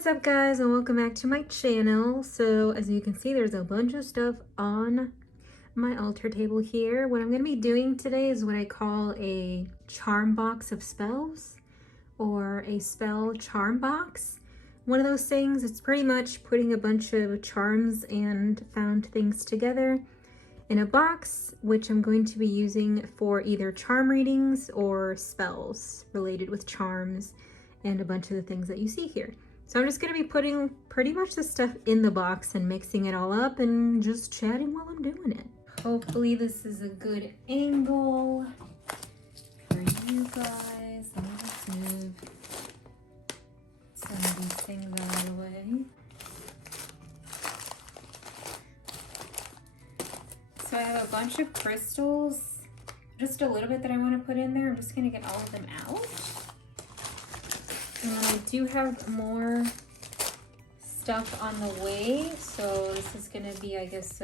What's up guys, and welcome back to my channel. So as you can see, there's a bunch of stuff on my altar table here. What I'm going to be doing today is what I call a charm box of spells, or a spell charm box. One of those things. It's pretty much putting a bunch of charms and found things together in a box, which I'm going to be using for either charm readings or spells related with charms and a bunch of the things that you see here. So I'm just going to be putting pretty much the stuff in the box and mixing it all up and just chatting while I'm doing it. Hopefully this is a good angle for you guys. Let me just move some of these things out of the way. So I have a bunch of crystals, just a little bit that I want to put in there. I'm just going to get all of them out. And then I do have more stuff on the way, so this is going to be, I guess,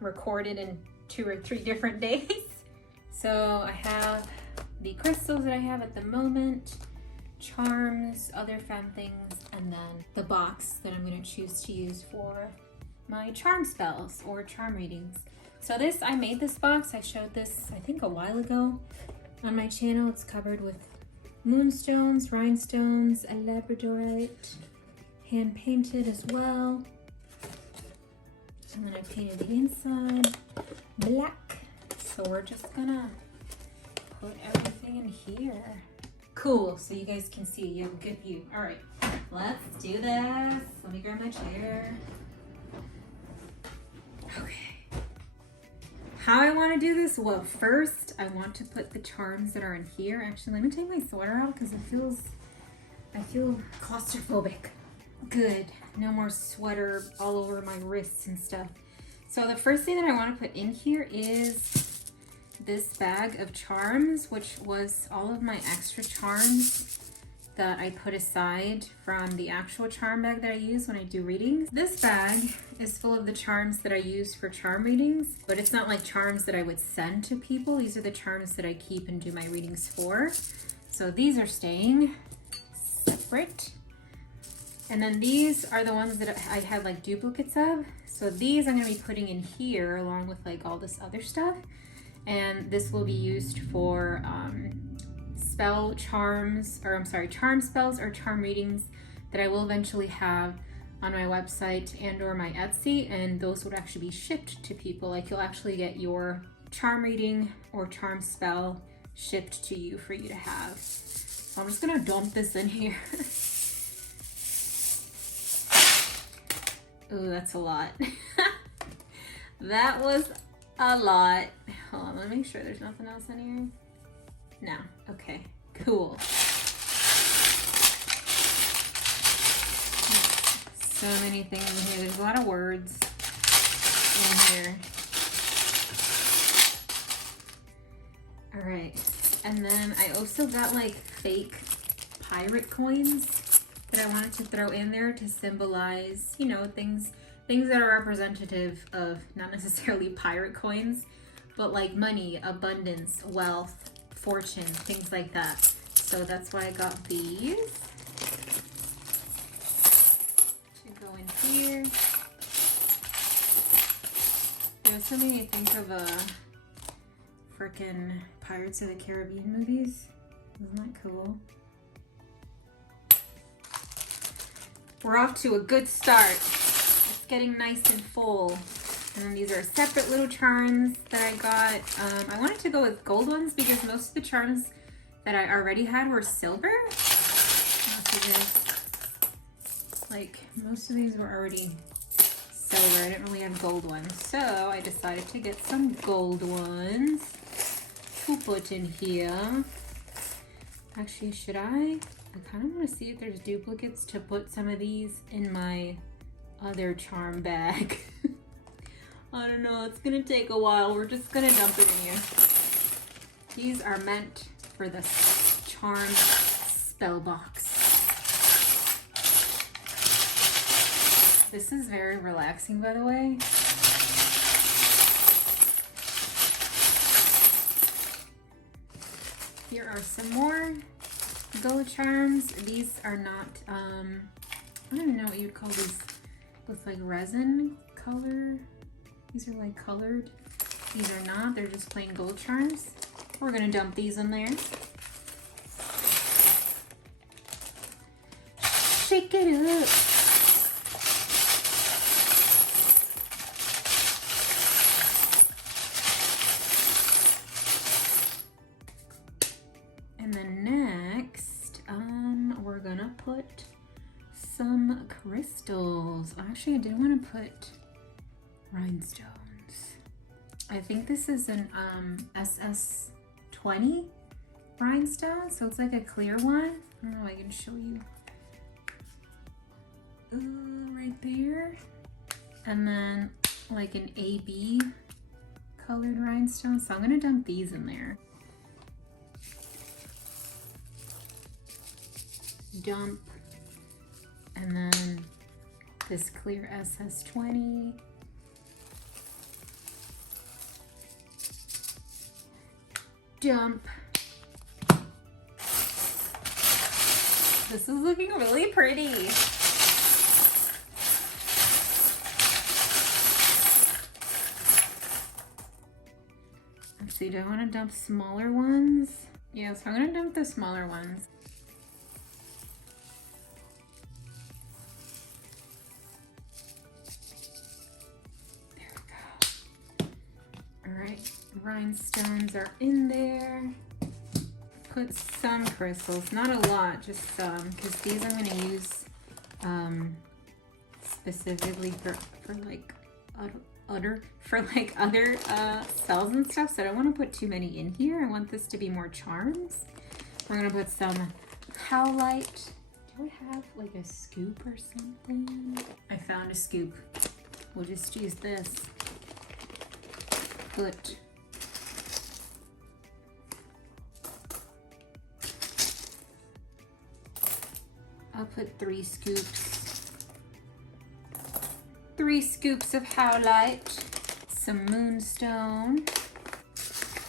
recorded in 2 or 3 different days. So I have the crystals that I have at the moment, charms, other fun things, and then the box that I'm going to choose to use for my charm spells or charm readings. So this, I made this box. I showed this, I think, a while ago on my channel. It's covered with moonstones, rhinestones, a labradorite, hand painted as well. And then I painted the inside black. So we're just gonna put everything in here. Cool, so you guys can see, you have a good view. All right, let's do this. Let me grab my chair. Okay. How I want to do this? Well, first I want to put the charms that are in here. Actually, let me take my sweater out because I feel claustrophobic. Good. No more sweater all over my wrists and stuff. So the first thing that I want to put in here is this bag of charms, which was all of my extra charms that I put aside from the actual charm bag that I use when I do readings. This bag is full of the charms that I use for charm readings, but it's not like charms that I would send to people. These are the charms that I keep and do my readings for. So these are staying separate. And then these are the ones that I had like duplicates of. So these I'm gonna be putting in here along with like all this other stuff. And this will be used for charm spells or charm readings that I will eventually have on my website and or my Etsy, and those would actually be shipped to people. Like you'll actually get your charm reading or charm spell shipped to you for you to have. So I'm just gonna dump this in here. Ooh, that's a lot. That was a lot. Hold on, let me make sure there's nothing else in here. No, okay, cool. So many things in here. There's a lot of words in here. All right, and then I also got like fake pirate coins that I wanted to throw in there to symbolize, you know, things that are representative of not necessarily pirate coins, but like money, abundance, wealth, fortune, things like that. So that's why I got these to go in here. It was something I think of frickin' Pirates of the Caribbean movies. Isn't that cool? We're off to a good start. It's getting nice and full. And then these are separate little charms that I got. I wanted to go with gold ones because most of the charms that I already had were silver. Like, most of these were already silver. I didn't really have gold ones. So I decided to get some gold ones to put in here. Actually, should I kind of want to see if there's duplicates to put some of these in my other charm bag. I don't know, it's gonna take a while. We're just gonna dump it in here. These are meant for the charm spell box. This is very relaxing, by the way. Here are some more gold charms. These are not what you'd call these with like resin color. These are like colored. These are not, they're just plain gold charms. We're gonna dump these in there. Shake it up. And then next, we're gonna put some crystals. Actually, I did want to put rhinestones. I think this is an SS20 rhinestone, so it's like a clear one. I don't know if I can show you. Right there. And then like an AB colored rhinestone. So I'm gonna dump these in there. Dump. And then this clear SS20. Dump. This is looking really pretty. Let's see, do I want to dump smaller ones? Yeah, so I'm going to dump the smaller ones. There we go. All right, rhinestones are in there. Put some crystals, not a lot, just some, because these I'm going to use specifically for like other spells and stuff. So I don't want to put too many in here. I want this to be more charms. We're going to put some howlite. Do I have like a scoop or something? I found a scoop. We'll just use this. Put I'll put 3 scoops. 3 scoops of howlite. Some moonstone.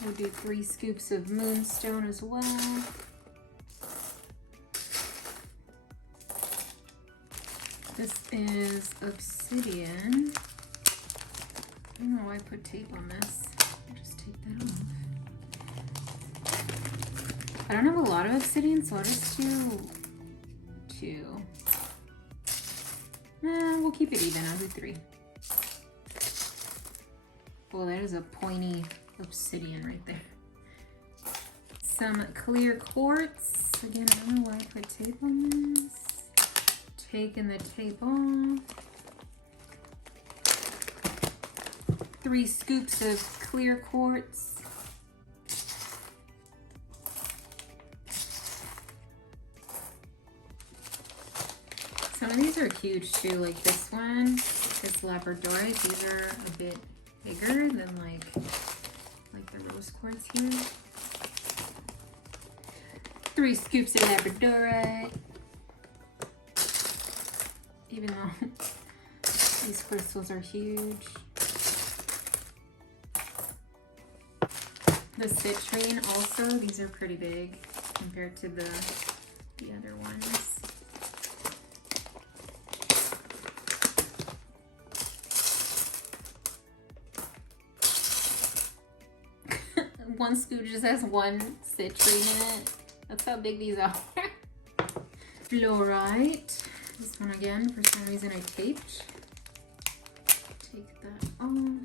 We'll do 3 scoops of moonstone as well. This is obsidian. I don't know why I put tape on this. I'll just take that off. I don't have a lot of obsidian, so I'll just do 2. Nah, we'll keep it even. I'll do 3. Well, that is a pointy obsidian right there. Some clear quartz. Again, I don't know why I put tape on this. Taking the tape off. 3 scoops of clear quartz. Some of these are huge too, like this one, this labradorite. These are a bit bigger than like the rose quartz here. 3 scoops of labradorite. Even though these crystals are huge. The citrine also, these are pretty big compared to the other ones. One scoop just has 1 citrine in it. That's how big these are. Fluorite. This one again, for some reason I taped. Take that off.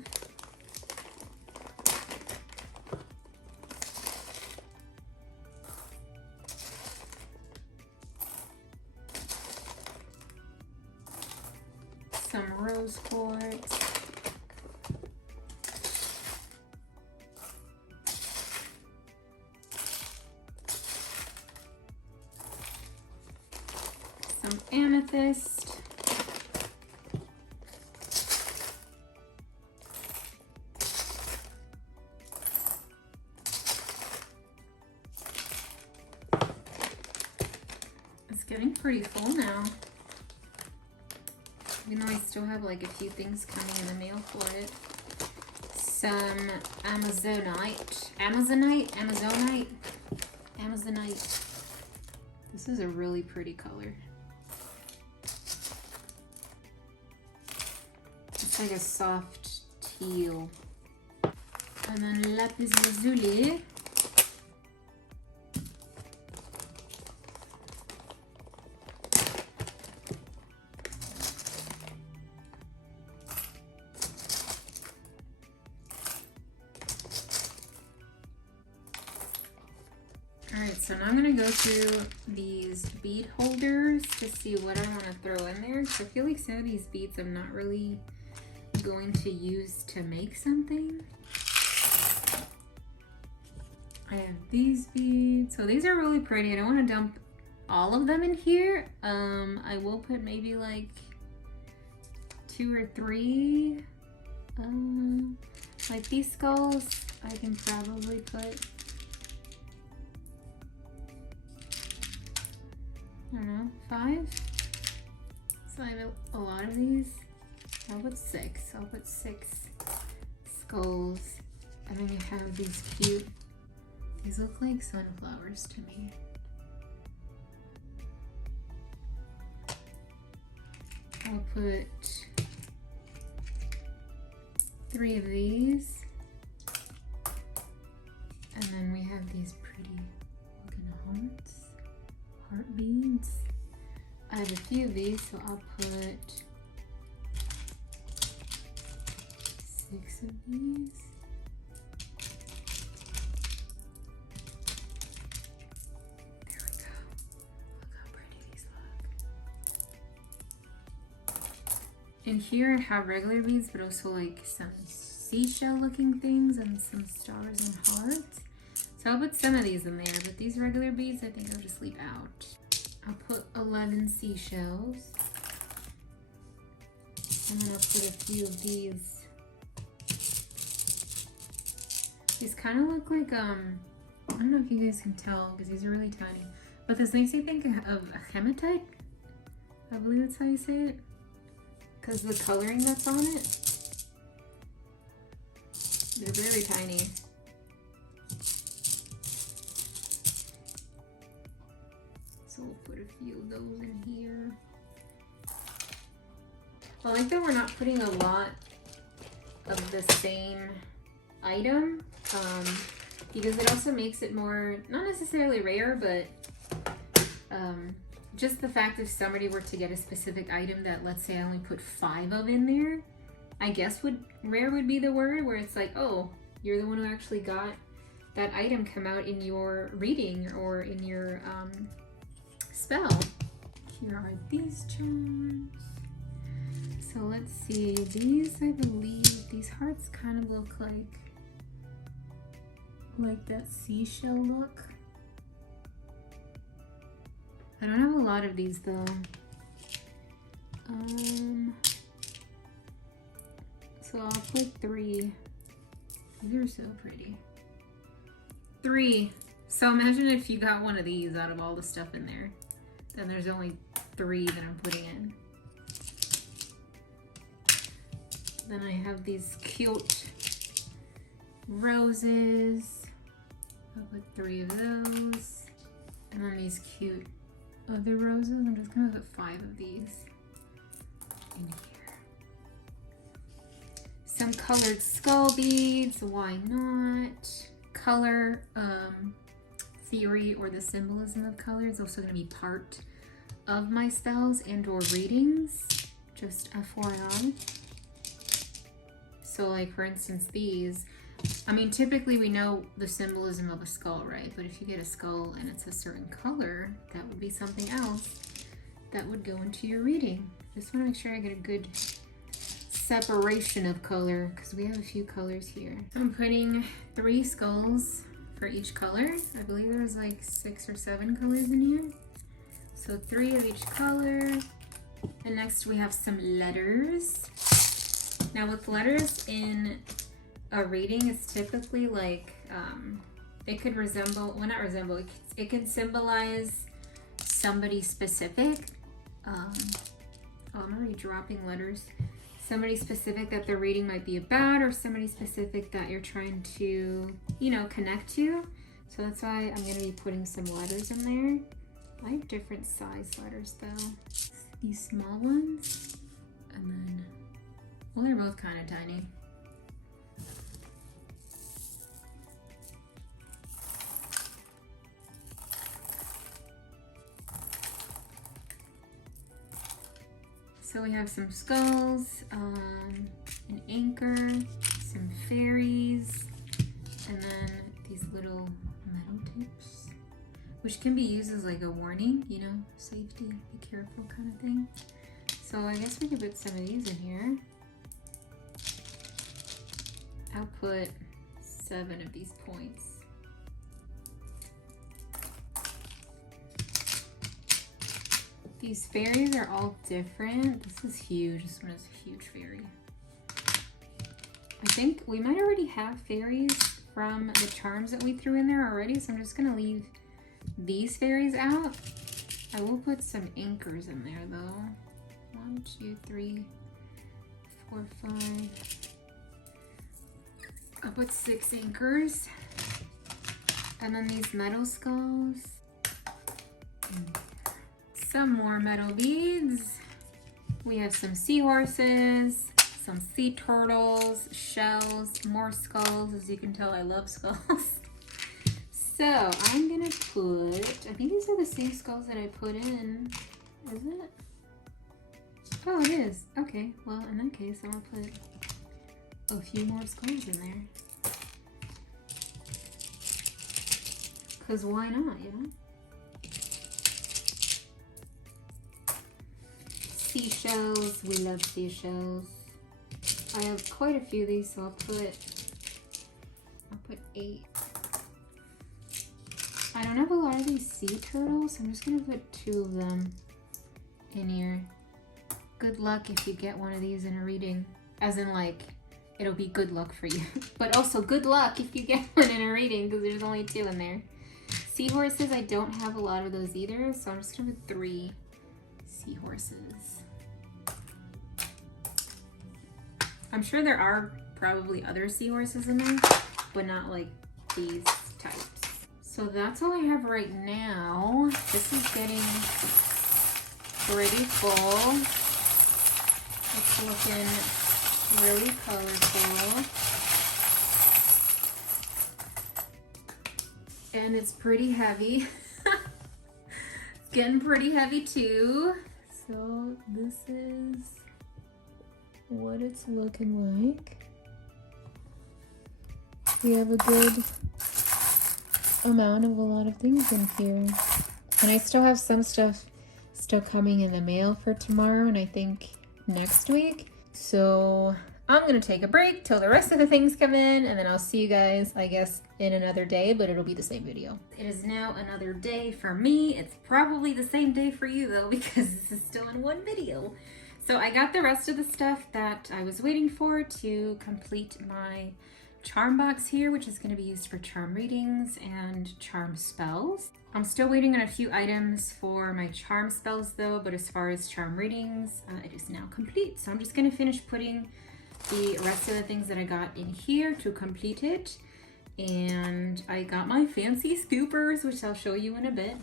Some rose quartz. Some amethyst. It's getting pretty full now. Even though I still have like a few things coming in the mail for it. Some Amazonite. This is a really pretty color. It's like a soft teal. And then lapis lazuli. Alright, so now I'm going to go through these bead holders to see what I want to throw in there. So I feel like some of these beads I'm not really going to use to make something. I have these beads. So these are really pretty. I don't want to dump all of them in here. I will put maybe like 2 or 3. Like these skulls, I can probably put, I don't know, 5. So I have a lot of these. I'll put 6. I'll put 6 skulls. And then you have these cute, these look like sunflowers to me. I'll put 3 of these. And then we have these pretty looking hearts. Heart beads. I have a few of these, so I'll put 6 of these. There we go. Look how pretty these look. In here I have regular beads, but also like some seashell looking things and some stars and hearts. So I'll put some of these in there, but these regular beads I think I'll just leave out. I'll put 11 seashells. And then I'll put a few of these. These kind of look like, I don't know if you guys can tell because these are really tiny, but this makes me think of hematite. I believe that's how you say it. Because the coloring that's on it. They're very tiny. So we'll put a few of those in here. I like that we're not putting a lot of the same item, because it also makes it more, not necessarily rare, but just the fact if somebody were to get a specific item that, let's say I only put 5 of in there, I guess rare would be the word, where it's like, oh, you're the one who actually got that item come out in your reading or in your spell. Here are these charms. So let's see, these, I believe, these hearts kind of look like that seashell look. I don't have a lot of these though. So I'll put 3. These are so pretty. 3. So imagine if you got one of these out of all the stuff in there. Then there's only 3 that I'm putting in. Then I have these cute roses. I'll put 3 of those. And then these cute other roses. I'm just gonna put 5 of these in here. Some colored skull beads, why not? Color theory, or the symbolism of color, is also gonna be part of my spells and or readings, just FYI. So like for instance these, I mean typically we know the symbolism of a skull, right? But if you get a skull and it's a certain color, that would be something else that would go into your reading. Just want to make sure I get a good separation of color because we have a few colors here. I'm putting 3 skulls for each color. I believe there's like 6 or 7 colors in here. So 3 of each color. And next we have some letters. Now with letters in a reading, it's typically like, it could resemble, well not resemble, it can symbolize somebody specific. Oh, I'm already dropping letters. Somebody specific that the reading might be about, or somebody specific that you're trying to, you know, connect to. So that's why I'm gonna be putting some letters in there. I have different size letters though. These small ones, and then Well, they're both kind of tiny. So we have some skulls, an anchor, some fairies, and then these little metal tips, which can be used as like a warning, you know, safety, be careful kind of thing. So I guess we could put some of these in here. I'll put 7 of these points. These fairies are all different. This is huge. This one is a huge fairy. I think we might already have fairies from the charms that we threw in there already, so I'm just gonna leave these fairies out. I will put some anchors in there though. 1, 2, 3, 4, 5. I'll put 6 anchors. And then these metal skulls. Some more metal beads. We have some seahorses, some sea turtles, shells, more skulls. As you can tell, I love skulls. So I'm gonna put, I think these are the same skulls that I put in. Is it? Oh, it is. Okay, well, in that case, I'll put a few more skulls in there. Because why not, you know? Seashells, we love seashells. I have quite a few of these, so I'll put 8. I don't have a lot of these sea turtles, so I'm just gonna put 2 of them in here. Good luck if you get one of these in a reading. As in like, it'll be good luck for you. But also good luck if you get one in a reading, because there's only 2 in there. Seahorses, I don't have a lot of those either, so I'm just gonna put 3 seahorses. I'm sure there are probably other seahorses in there, but not like these types. So that's all I have right now. This is getting pretty full. It's looking really colorful. And it's pretty heavy. It's getting pretty heavy too. So this is what it's looking like. We have a good amount of a lot of things in here. And I still have some stuff still coming in the mail for tomorrow and I think next week. So I'm gonna take a break till the rest of the things come in and then I'll see you guys, I guess, in another day, but it'll be the same video. It is now another day for me. It's probably the same day for you though, because this is still in one video. So I got the rest of the stuff that I was waiting for to complete my charm box here, which is going to be used for charm readings and charm spells. I'm still waiting on a few items for my charm spells though, but as far as charm readings, it is now complete. So I'm just going to finish putting the rest of the things that I got in here to complete it. And I got my fancy scoopers, which I'll show you in a bit.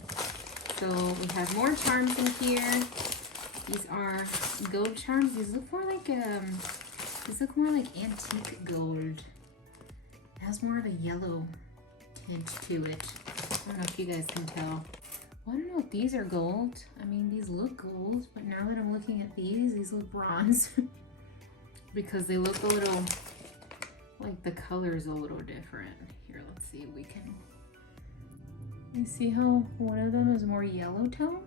So we have more charms in here. These are gold charms. These look more like antique gold. It has more of a yellow tint to it. I don't know if you guys can tell. Well, I don't know if these are gold. I mean, these look gold, but now that I'm looking at these look bronze. Because they look a little, like the color's a little different. Here, let's see if we can. You see how one of them is more yellow tone?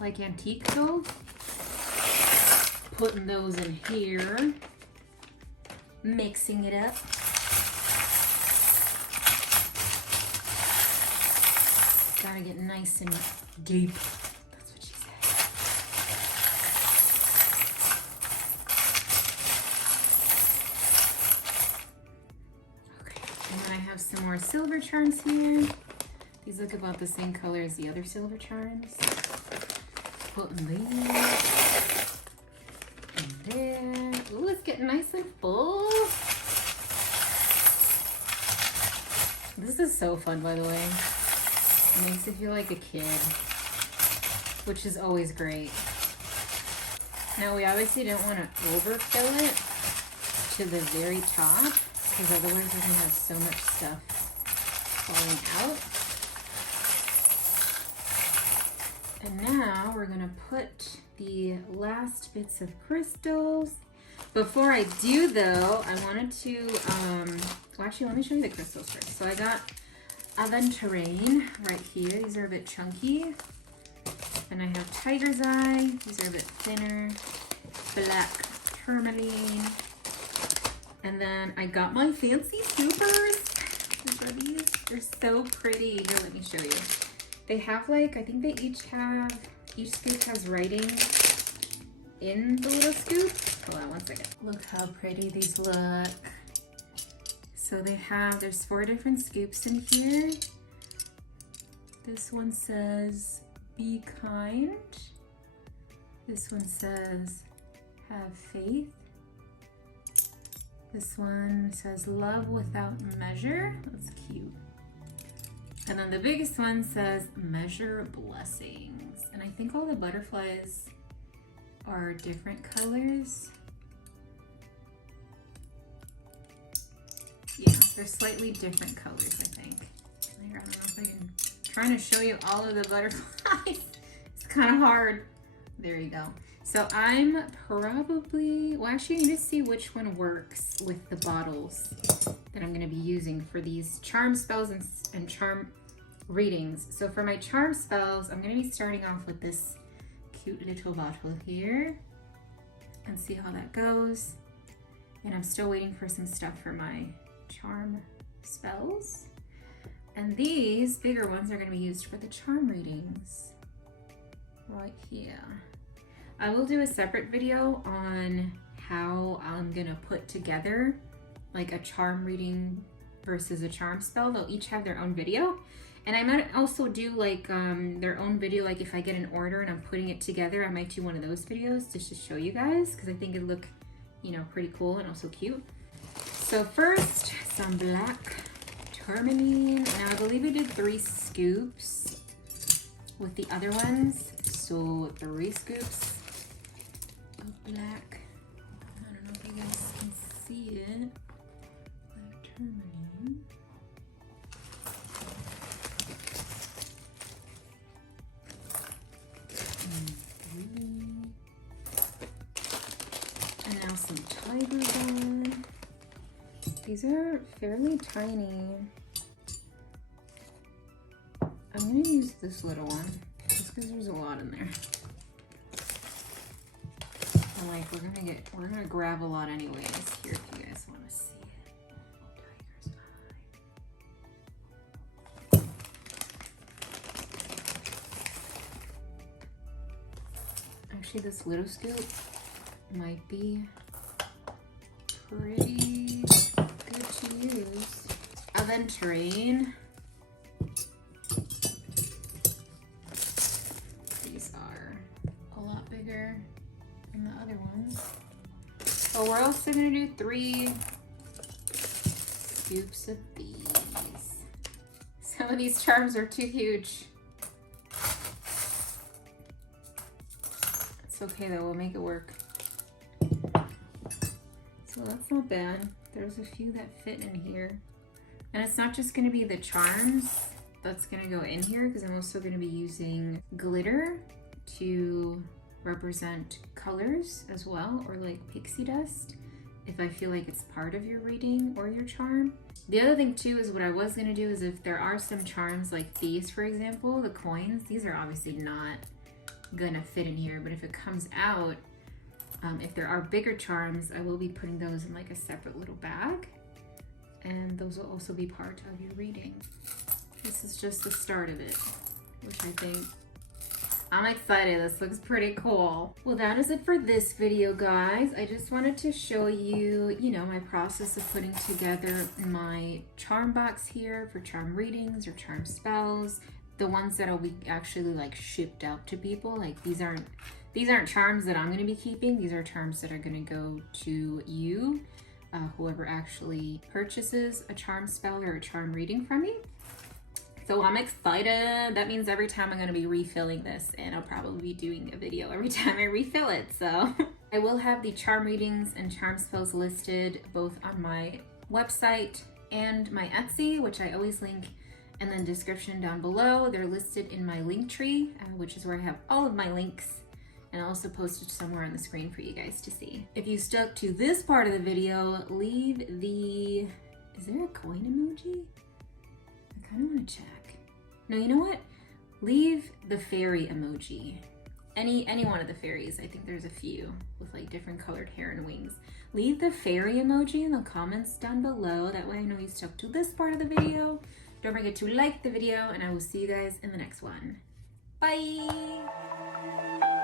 Like antique gold? Putting those in here. Mixing it up. Gotta get nice and deep. That's what she said. Okay, and then I have some more silver charms here. These look about the same color as the other silver charms. Putting these in there. Ooh, it's getting nice and full. This is so fun, by the way. It makes you feel like a kid, which is always great. Now we obviously don't want to overfill it to the very top, because otherwise we're gonna have so much stuff falling out. And now we're gonna put the last bits of crystals. Before I do though, I wanted to, well actually let me show you the crystals first. So I got Aventurine right here. These are a bit chunky. And I have Tiger's Eye. These are a bit thinner. Black Tourmaline. And then I got my fancy scoopers. Which are these? They're so pretty. Here, let me show you. They have like, I think they each scoop has writing in the little scoop. Hold on one second. Look how pretty these look. So there's 4 different scoops in here. This one says, be kind. This one says, have faith. This one says, love without measure. That's cute. And then the biggest one says, measure blessings. And I think all the butterflies are different colors. Yeah, they're slightly different colors, I think. Here, I don't know if I can, trying to show you all of the butterflies. It's kind of hard. There you go. So I'm probably, well actually I need to see which one works with the bottles that I'm gonna be using for these charm spells and charm readings. So for my charm spells, I'm gonna be starting off with this cute little bottle here and see how that goes. And I'm still waiting for some stuff for my charm spells. And these bigger ones are going to be used for the charm readings right here. I will do a separate video on how I'm going to put together like a charm reading versus a charm spell. They'll each have their own video. And I might also do like their own video, like if I get an order and I'm putting it together, I might do one of those videos just to show you guys, because I think it'd look, you know, pretty cool and also cute. So first, some black tourmaline. Now I believe we did 3 scoops with the other ones. So 3 scoops of black. I don't know if you guys can see it. Black tourmaline. And now some Tiger's Eye. These are fairly tiny. I'm gonna use this little one just because there's a lot in there. And like we're gonna grab a lot anyways. Here if you guys want to see it. Tiger's Eye. Actually, this little scoop might be pretty good to use. Aventurine. These are a lot bigger than the other ones. Oh, we're also gonna do 3 scoops of these. Some of these charms are too huge. It's okay though, we'll make it work. So that's not bad. There's a few that fit in here. And it's not just gonna be the charms that's gonna go in here, because I'm also gonna be using glitter to represent colors as well, or like pixie dust, if I feel like it's part of your reading or your charm. The other thing too is what I was gonna do is if there are some charms like these, for example, the coins, these are obviously not gonna fit in here, but if it comes out, if there are bigger charms, I will be putting those in like a separate little bag, and those will also be part of your reading. This is just the start of it, which I think, I'm excited. This looks pretty cool. Well, that is it for this video, guys. I just wanted to show you, you know, my process of putting together my charm box here for charm readings or charm spells. The ones that will be actually like shipped out to people. Like these aren't charms that I'm going to be keeping. These are charms that are going to go to you, whoever actually purchases a charm spell or a charm reading from me. So I'm excited. That means every time I'm going to be refilling this, and I'll probably be doing a video every time I refill it. So I will have the charm readings and charm spells listed both on my website and my Etsy, which I always link in the description down below. They're listed in my link tree, which is where I have all of my links, and I'll also post it somewhere on the screen for you guys to see. If you stuck to this part of the video, leave the, is there a coin emoji? I kind of want to check. No, you know what? Leave the fairy emoji. Any one of the fairies. I think there's a few with like different colored hair and wings. Leave the fairy emoji in the comments down below. That way I know you stuck to this part of the video. Don't forget to like the video, and I will see you guys in the next one. Bye!